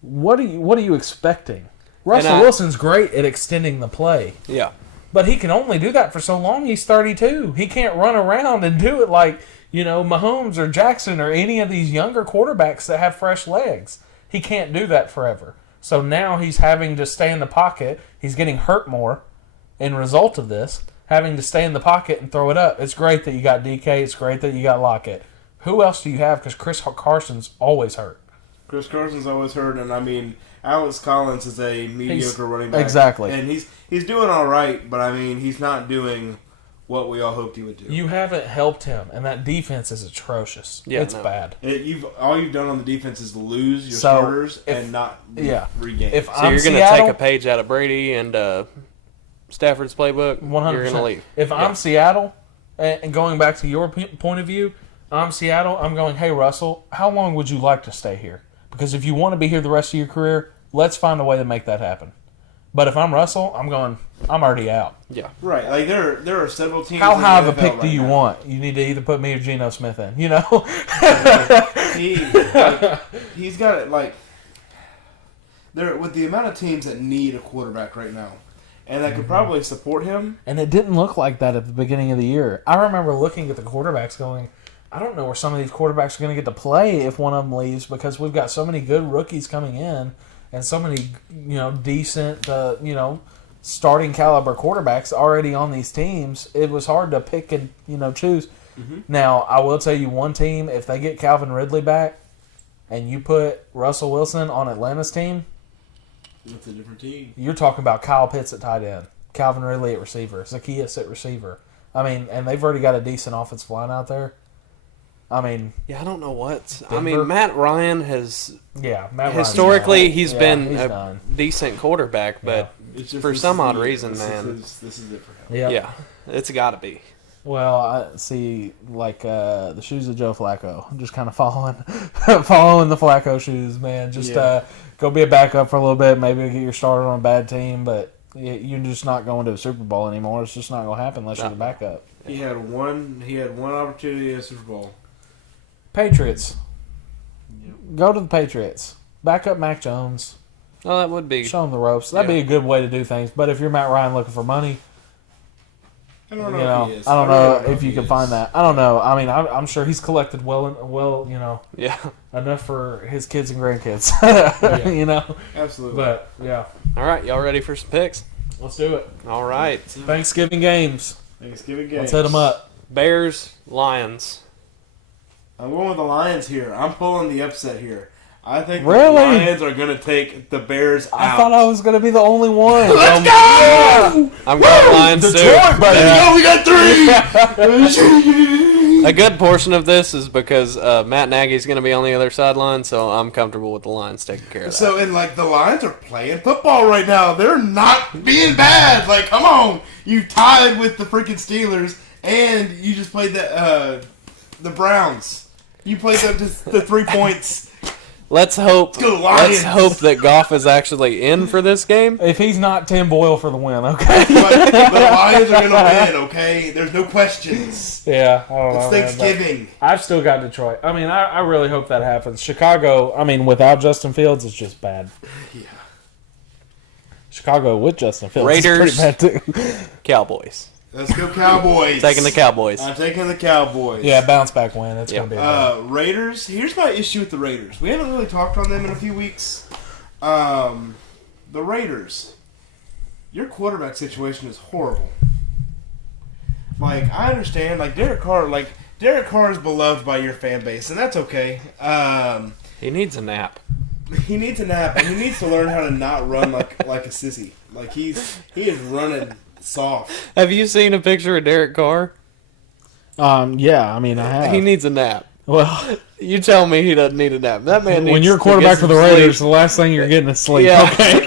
what are you expecting? Russell Wilson's great at extending the play. Yeah. But he can only do that for so long. He's 32. He can't run around and do it like, Mahomes or Jackson or any of these younger quarterbacks that have fresh legs. He can't do that forever. So now he's having to stay in the pocket. He's getting hurt more in result of this, having to stay in the pocket and throw it up. It's great that you got DK. It's great that you got Lockett. Who else do you have? Because Chris Carson's always hurt. Chris Carson's always hurt, and I mean, Alex Collins is a mediocre running back. Exactly. And he's doing all right, but I mean, he's not doing what we all hoped he would do. You haven't helped him, and that defense is atrocious. Yeah, it's no. bad. All you've done on the defense is lose your So, starters if- and not regain. If So I'm you're going to Seattle, take a page out of Brady and Stafford's playbook. 100%. You're going to leave. If I'm Seattle, and going back to your point of view, I'm Seattle, I'm going, hey, Russell, how long would you like to stay here? Because if you want to be here the rest of your career, let's find a way to make that happen. But if I'm Russell, I'm going, I'm already out. Yeah. Right, like there are several teams. How in high the of a NFL pick do right you now. want? You need to either put me or Geno Smith in, He's got it like there with the amount of teams that need a quarterback right now, and that could probably support him. And it didn't look like that at the beginning of the year. I remember looking at the quarterbacks going, I don't know where some of these quarterbacks are going to get to play if one of them leaves because we've got so many good rookies coming in and so many, decent, starting caliber quarterbacks already on these teams. It was hard to pick and, choose. Mm-hmm. Now, I will tell you one team, if they get Calvin Ridley back and you put Russell Wilson on Atlanta's team, It's a different team. you're talking about Kyle Pitts at tight end, Calvin Ridley at receiver, Zacchaeus at receiver. I mean, and they've already got a decent offensive line out there. I mean, Yeah, I don't know what. I Denver? mean, Matt Ryan has yeah, Matt Ryan's historically done. he's Yeah, been he's a done. decent quarterback, but It's just for this some is odd the- reason, this man. This is it for him. Yep. Yeah, it's got to be. Well, I see, like the shoes of Joe Flacco. I'm just kind of following the Flacco shoes, man. Just Yeah. go be a backup for a little bit. Maybe get your started on a bad team, but you're just not going to a Super Bowl anymore. It's just not going to happen unless you're the backup. He had one opportunity at Super Bowl. Patriots. Yep. Go to the Patriots. Back up Mac Jones. Oh, that would be. Show him the ropes. That'd be a good way to do things. But if you're Matt Ryan looking for money, I don't know if he is. I don't really know if you he can is. find that. I don't know. I mean, I'm sure he's collected well, Yeah. enough for his kids and grandkids. Yeah. Absolutely. But yeah, All right, y'all ready for some picks? let's do it. All right. Thanksgiving games. Thanksgiving game. Let's hit them up. Bears, Lions. I'm going with the Lions here. I'm pulling the upset here. I think Really? the Lions are going to take the Bears out. I thought I was going to be the only one. Let's go! I'm going Lions too. Detroit, buddy. Let's go! We got 3! A good portion of this is because Matt Nagy's going to be on the other sideline, so I'm comfortable with the Lions taking care of that. So, and like the Lions are playing football right now. They're not being bad. Like, come on. You tied with the freaking Steelers, and you just played the Browns. You played the 3 points. Let's hope. go Lions. Let's hope that Goff is actually in for this game. If he's not, Tim Boyle for the win, okay? But the Lions are going to win, okay? There's no questions. Yeah, I don't know. It's man, Thanksgiving. but I've still got Detroit. I mean, I really hope that happens. Chicago, I mean, without Justin Fields, it's just bad. Yeah. Chicago with Justin Fields Raiders. is pretty bad, too. Cowboys. Let's go Cowboys. Taking the Cowboys. I'm taking the Cowboys. Yeah, bounce back win. It's Yeah. going to be a bad. Raiders. Here's my issue with the Raiders. We haven't really talked on them in a few weeks. The Raiders. Your quarterback situation is horrible. Like, I understand. Like Derek Carr is beloved by your fan base, and that's okay. He needs a nap. He needs a nap, and he needs to learn how to not run like a sissy. Like he is running soft. Have you seen a picture of Derek Carr? Yeah, I mean, I have. He needs a nap. Well, You tell me he doesn't need a nap. That man needs when you're to quarterback get for the some Raiders, sleep. the last thing you're getting is sleep. Yeah. Okay.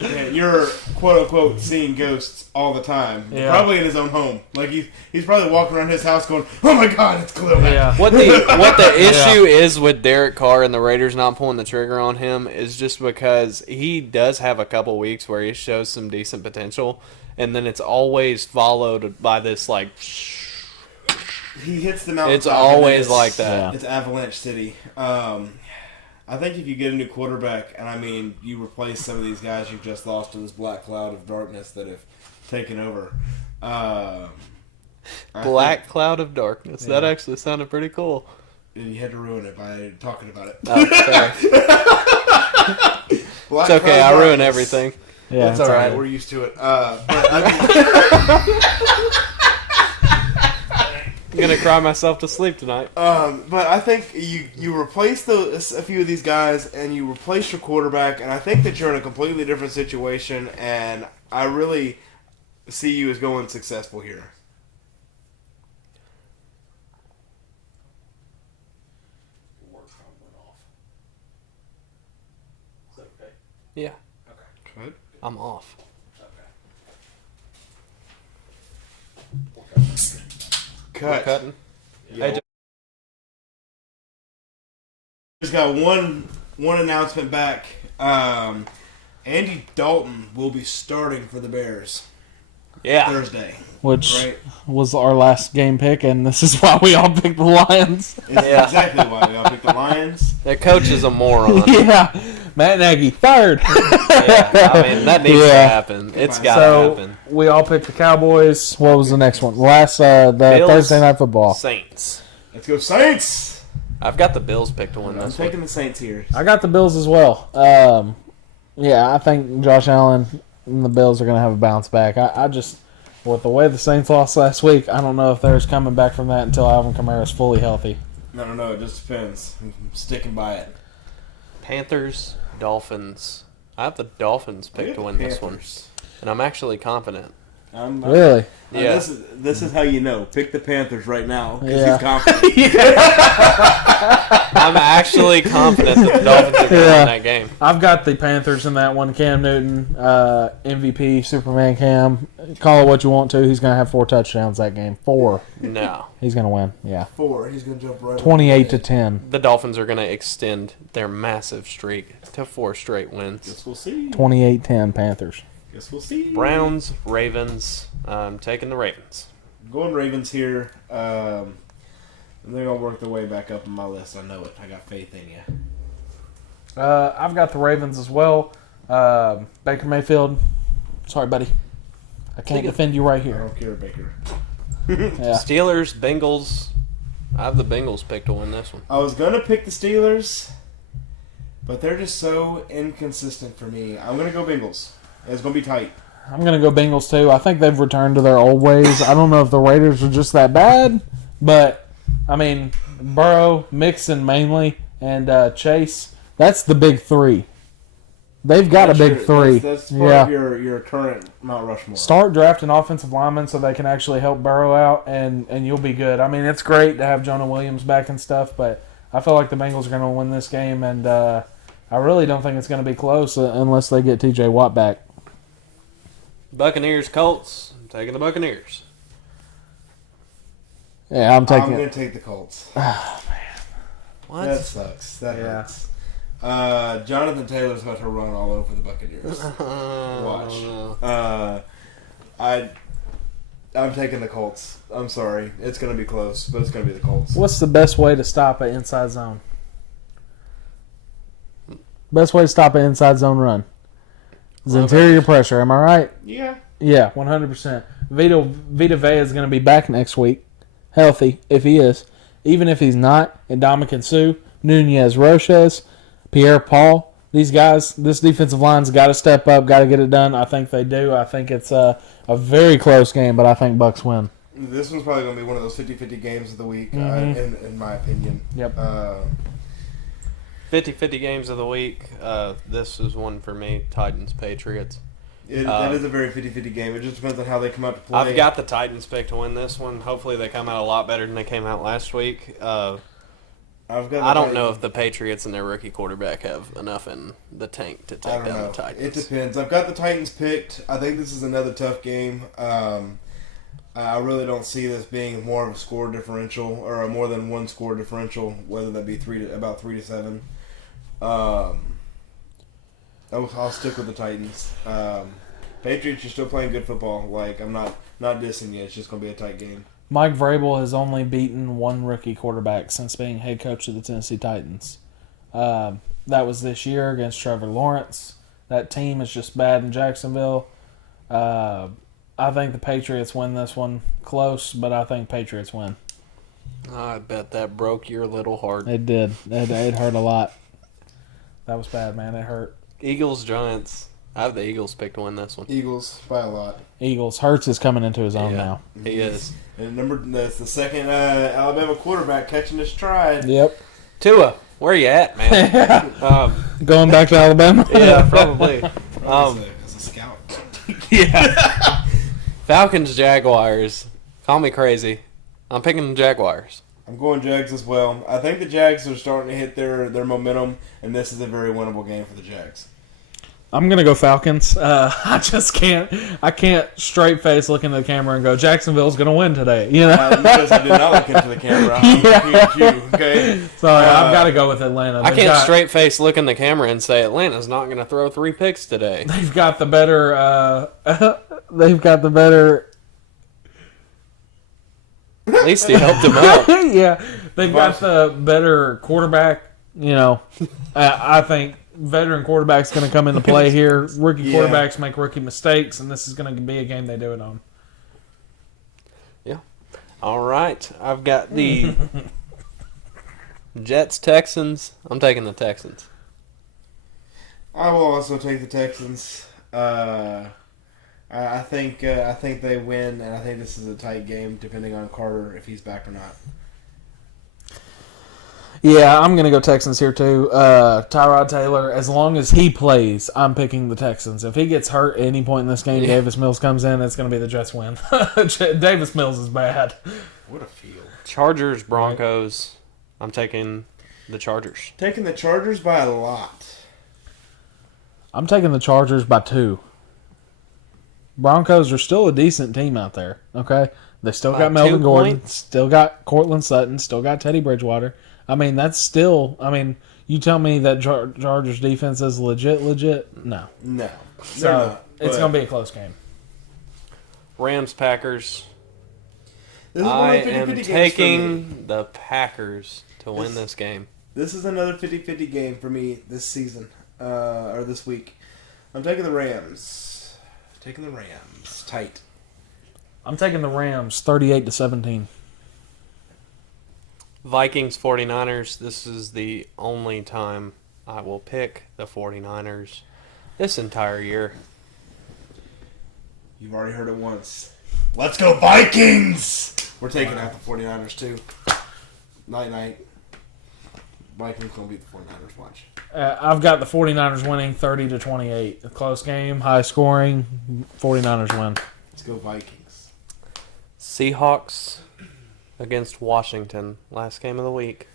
Yeah, you're quote unquote seeing ghosts all the time. Yeah. Probably in his own home. Like he's probably walking around his house going, "Oh my God, it's Khalil Mack." Yeah. What the issue is with Derek Carr and the Raiders not pulling the trigger on him is just because he does have a couple weeks where he shows some decent potential, and then it's always followed by this like. He hits the mountain. It's always like that. Yeah. It's Avalanche City. I think if you get a new quarterback, and I mean you replace some of these guys you've just lost to this black cloud of darkness that have taken over. Black cloud of darkness. Yeah. That actually sounded pretty cool. You had to ruin it by talking about it. Oh, sorry. Black It's okay. cloud I of ruin darkness. everything. Yeah, That's it's all right. all We're used to it. But I'm gonna cry myself to sleep tonight. but I think you replace a few of these guys, and you replace your quarterback, and I think that you're in a completely different situation. And I really see you as going successful here. Yeah, Good. I'm off. We're Cut. cutting. Yeah. Hey, Just got one announcement back. Andy Dalton will be starting for the Bears Yeah. Thursday. Which Right. was our last game pick, and this is why we all picked the Lions. It's Yeah. exactly why we all picked the Lions. That coach is a moron. Yeah, Matt Nagy fired. Yeah, I mean, that needs to Yeah. happen. It's got to So happen. we all picked the Cowboys. What was the next one? The Bills, Thursday night football. Saints. Let's go Saints! I've got the Bills picked to win I'm this taking one. the Saints here. I got the Bills as well. Yeah, I think Josh Allen and the Bills are going to have a bounce back. I just, with the way the Saints lost last week, I don't know if they're coming back from that until Alvin Kamara's fully healthy. I don't know. It just depends. I'm sticking by it. Panthers, Dolphins. I have the Dolphins picked to win this one, and I'm actually confident. Really? Yeah. This is how you know. Pick the Panthers right now because Yeah. he's confident. I'm actually confident that the Dolphins are going to Yeah. win that game. I've got the Panthers in that one. Cam Newton, MVP, Superman Cam. Call it what you want to. He's going to have 4 touchdowns that game. 4. No. He's going to win. Yeah. 4. He's going to jump right 28-10. The Dolphins are going to extend their massive streak to 4 straight wins. Guess we'll see. 28-10 Panthers. Guess we'll see. Browns, Ravens. I'm taking the Ravens. Going Ravens here. And they're going to work their way back up on my list. I know it. I got faith in you. I've got the Ravens as well. Baker Mayfield. Sorry, buddy. I can't defend you right I here. don't care, Baker. Yeah. Steelers, Bengals. I have the Bengals picked to win this one. I was going to pick the Steelers, but they're just so inconsistent for me. I'm going to go Bengals. It's going to be tight. I'm going to go Bengals too. I think they've returned to their old ways. I don't know if the Raiders are just that bad, but, I mean, Burrow, Mixon mainly, and Chase, that's the big 3. They've got a big 3. That's part of your current Mount Rushmore. Start drafting offensive linemen so they can actually help Burrow out, and you'll be good. I mean, it's great to have Jonah Williams back and stuff, but I feel like the Bengals are going to win this game, and I really don't think it's going to be close unless they get T.J. Watt back. Buccaneers, Colts. I'm taking the Buccaneers. Yeah, I'm taking I'm going it. to take the Colts. What? That sucks. That Yeah. hurts. Jonathan Taylor's about to run all over the Buccaneers. Watch. No. I'm taking the Colts. I'm sorry. It's going to be close, but it's going to be the Colts. What's the best way to stop an inside zone? Best way to stop an inside zone run is interior pressure. Am I right? Yeah. Yeah, 100%. Vita Vea is going to be back next week, healthy if he is. Even if he's not, Ndamukong Suh, Nunez Roches, Pierre Paul, these guys, this defensive line's got to step up, got to get it done. I think they do. I think it's a very close game, but I think Bucks win. This one's probably going to be one of those 50-50 games of the week, in my opinion. Yep. 50-50 games of the week. This is one for me. Titans, Patriots. That is a very 50-50 game. It just depends on how they come out to play. I've got the Titans picked to win this one. Hopefully they come out a lot better than they came out last week. I don't know if the Patriots and their rookie quarterback have enough in the tank to I take don't down know. the Titans. It depends. I've got the Titans picked. I think this is another tough game. I really don't see this being more of a score differential or a more than one score differential, whether that be about 3-7. I'll stick with the Titans. Patriots, you're still playing good football. Like, I'm not dissing you. It's just going to be a tight game. Mike Vrabel has only beaten one rookie quarterback since being head coach of the Tennessee Titans. That was this year against Trevor Lawrence. That team is just bad in Jacksonville. I think the Patriots win this one close, but I think Patriots win. I bet that broke your little heart. It did. It hurt a lot. That was bad, man. It hurt. Eagles, Giants. I have the Eagles picked to win this one. Eagles by a lot. Eagles. Hurts is coming into his own now. He is. And that's the second Alabama quarterback catching his stride. Yep. Tua, where you at, man? Going back to Alabama? Yeah, probably. As a scout. Yeah. Falcons, Jaguars. Call me crazy. I'm picking the Jaguars. I'm going Jags as well. I think the Jags are starting to hit their momentum, and this is a very winnable game for the Jags. I'm going to go Falcons. I just can't. I can't straight face look into the camera and go, Jacksonville's going to win today. You know? Because I did not look into the camera. I'm looking at you, okay? Sorry, I've got to go with Atlanta. I can't straight face look in the camera and say Atlanta's not going to throw 3 picks today. They've got the better. They've got the better. At least he helped him out. Yeah, they've got the better quarterback. You know, I think veteran quarterback's going to come into play here. Rookie quarterbacks make rookie mistakes, and this is going to be a game they do it on. Yeah. All right. I've got the Jets, Texans. I'm taking the Texans. I will also take the Texans. I think they win, and I think this is a tight game, depending on Carter if he's back or not. Yeah, I'm going to go Texans here too. Tyrod Taylor, as long as he plays, I'm picking the Texans. If he gets hurt at any point in this game, Davis Mills comes in, it's going to be the Jets win. Davis Mills is bad. What a field. Chargers, Broncos. I'm taking the Chargers. Taking the Chargers by a lot. I'm taking the Chargers by 2. Broncos are still a decent team out there, okay? They still got Melvin Gordon, still got Cortland Sutton, still got Teddy Bridgewater. I mean, that's still... I mean, you tell me that Chargers defense is legit? No. No. So, it's going to be a close game. Rams, Packers. I am taking the Packers to win this game. This is another 50-50 game for me this season, or this week. I'm taking the Rams. Tight. I'm taking the Rams 38-17. Vikings, 49ers. This is the only time I will pick the 49ers this entire year. You've already heard it once. Let's go Vikings! We're taking out the 49ers too. Night. Vikings going to beat the 49ers. Watch. I've got the 49ers winning 30-28. A close game, high scoring. 49ers win. Let's go Vikings. Seahawks against Washington. Last game of the week.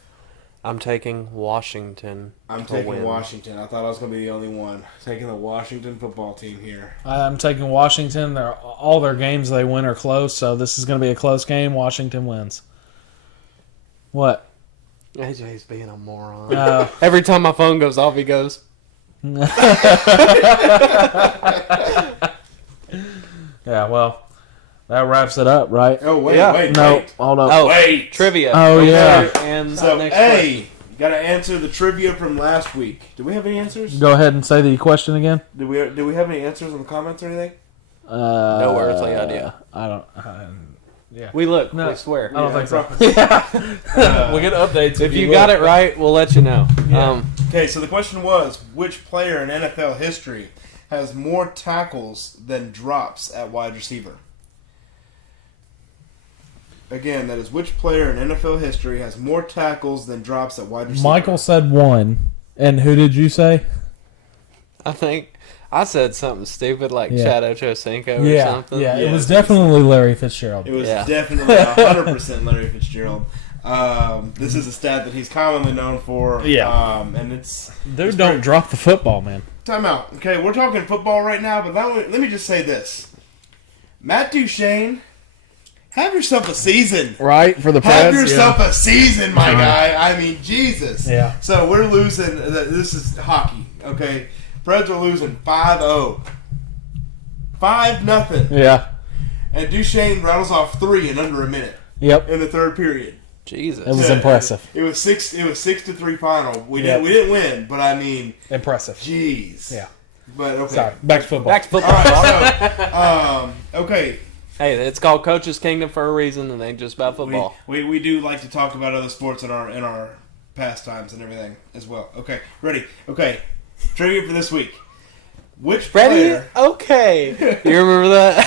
I'm taking Washington. I'm taking Washington. I thought I was going to be the only one. Taking the Washington football team here. I'm taking Washington. All their games they win are close, so this is going to be a close game. Washington wins. What? AJ's being a moron. Every time my phone goes off, he goes. Yeah, well, that wraps it up, right? Oh, wait. Hold up. Oh, wait. Trivia. Oh, yeah. And So, next hey, got to answer the trivia from last week. Do we have any answers? Go ahead and say the question again. Do we have any answers in the comments or anything? No earthly idea. I don't. Yeah. We look. No, we swear. I don't think so. We'll get updates. If you got it right, we'll let you know. Yeah. Okay, so the question was, which player in NFL history has more tackles than drops at wide receiver? Again, that is which player in NFL history has more tackles than drops at wide receiver? Michael said 1. And who did you say? I think I said something stupid like Chad Ochocinco or something. Yeah, it was definitely Larry Fitzgerald. It was definitely 100% Larry Fitzgerald. This is a stat that he's commonly known for. Yeah. And it's Dude, don't drop the football, man. time out. Okay, we're talking football right now, but let me just say this. Matt Duchene, have yourself a season. Right, for the Preds. Have yourself a season, my guy. I mean, Jesus. Yeah. So we're losing. This is hockey, okay? Preds are losing 5-0. 5-0. Yeah. And Duchene rattles off 3 in under a minute Yep. in the third period. Jesus. It was impressive. It was 6-3 final. We Yep. didn't win, but I mean, Impressive. jeez. Yeah. But okay. Sorry. Back to football. Back to football. All right. So, okay. Hey, it's called Coach's Kingdom for a reason, and ain't just about football. We do like to talk about other sports in our pastimes and everything as well. Okay, ready? Okay, trivia for this week. Which Ready? player? Okay. You remember that?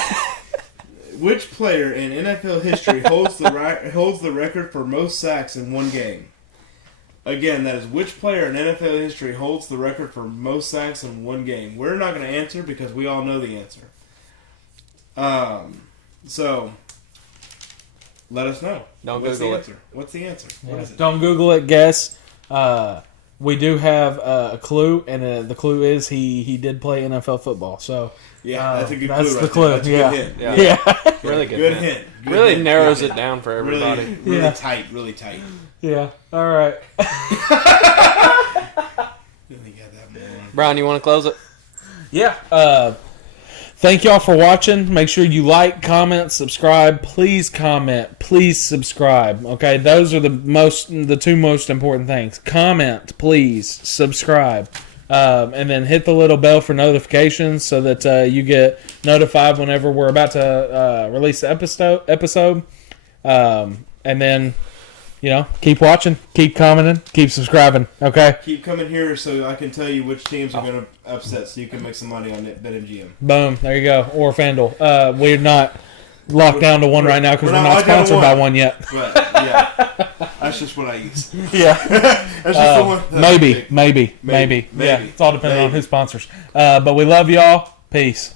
Which player in NFL history holds the record for most sacks in one game? Again, that is which player in NFL history holds the record for most sacks in one game. We're not going to answer because we all know the answer. So let us know. Don't What's Google the it. answer? What's the answer? Yeah. What is it? Don't Google it. Guess. We do have a clue, and the clue is he did play NFL football. So Yeah, that's a good that's clue. the clue. That's a Yeah. good hint. Yeah. Yeah. Really good. Good hint. hint. Good Really hint. narrows Good it hint. down for everybody. Really Yeah. tight. Really tight. Yeah. All right. Really got that more. Brian, you want to close it? Yeah. Thank y'all for watching. Make sure you like, comment, subscribe. Please comment. Please subscribe. Okay, those are the two most important things. Comment, please. Subscribe. And then hit the little bell for notifications so that you get notified whenever we're about to release the episode. And then, keep watching, keep commenting, keep subscribing. Okay? Keep coming here so I can tell you which teams are going to upset so you can make some money on BetMGM. Boom. There you go. Or FanDuel. We're not locked down to one right now because we're not locked down to sponsored by one. one yet. But, yeah, that's just what I use. Yeah. That's just the one. that I Maybe. pick. Yeah. Maybe. It's all depending on Maybe. who sponsors. But we love y'all. Peace.